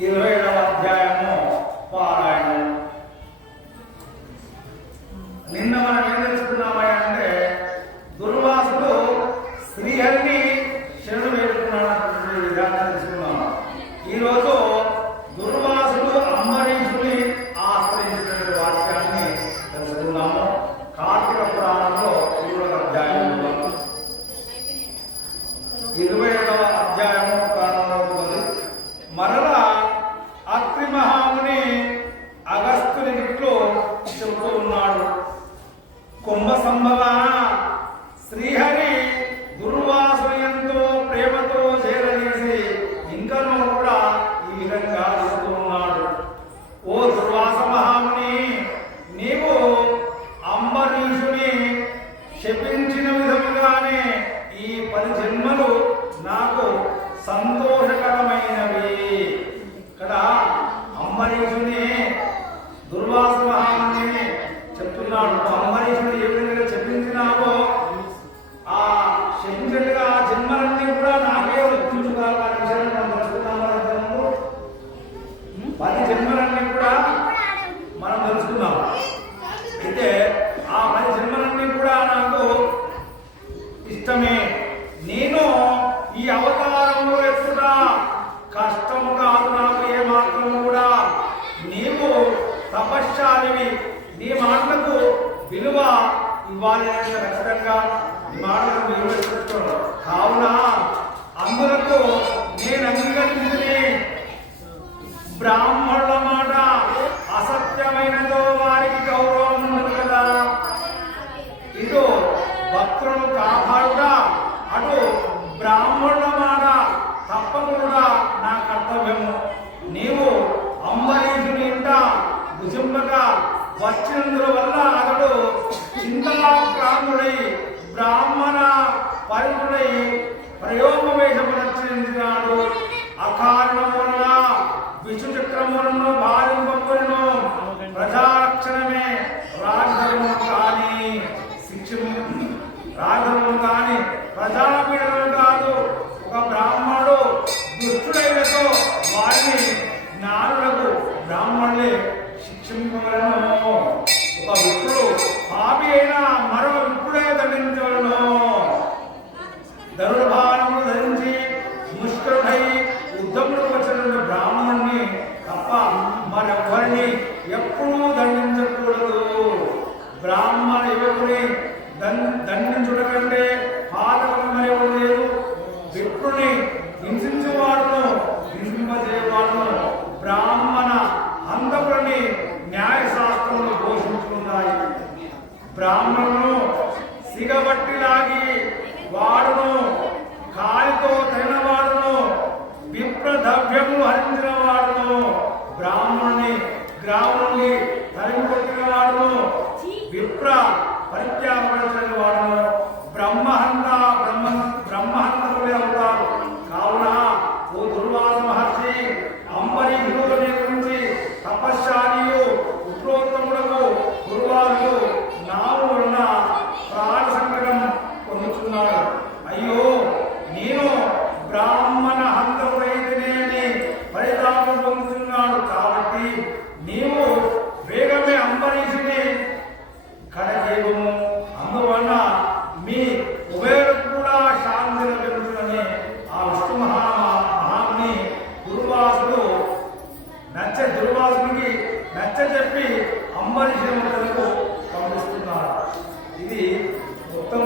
ఇరవై అధ్యాయము పారాయణం. నిన్న మనం ఏం తెలుసుకున్నామయ్యా అంటే దుర్వాసుడు శ్రీహరిని శరణు వేడుకున్నాడు విధానం తెలుసుకున్నాం ఈరోజు జన్మలు నాకు సంతోషకరమైనవి. ఇక్కడ అంబరీషుని దుర్వాస మహాముని చెప్తున్నాడు. ఇవ్వాలి అంటే ఖచ్చితంగా మాటలు మాటలకు కావున అందులకు నేను అంగీకరించింది బ్రాహ్మణుల మాట అసత్యమైనదో వారికి గౌరవం ఉండదు కదా. ఇటు భక్తులను కాపాడుట అటు బ్రాహ్మణుల మాట తప్పకుండా నా కర్తవ్యము. నీవు అంబరీషుని ఇంట భుజంబక వచ్చినందుల వల్ల చింతాక్రాంతుడై బ్రాహ్మణ పరితుడై ప్రయోగవేషము రక్షించినాడు అకారణమున విషుచక్రములను భారింపబడును ఉన్నది దం- దండించుట కంటే పాతకం మరెవరు లేదు విప్రుని హింసించేవాడును హింసింపజేవాడును బ్రాహ్మణ హంతకులని న్యాయశాస్త్రములు ఘోషించుకున్నాయి బ్రాహ్మణును సిగబట్టి లాగి వాడును కాలితో తగినవాడును విప్రద్రవ్యము హరించిన వాడును బ్రాహ్మణుని గ్రాముని తరిమి కొట్టిన వాడును విప్ర పరిత్యాగపరిచిన ఇది మొత్తం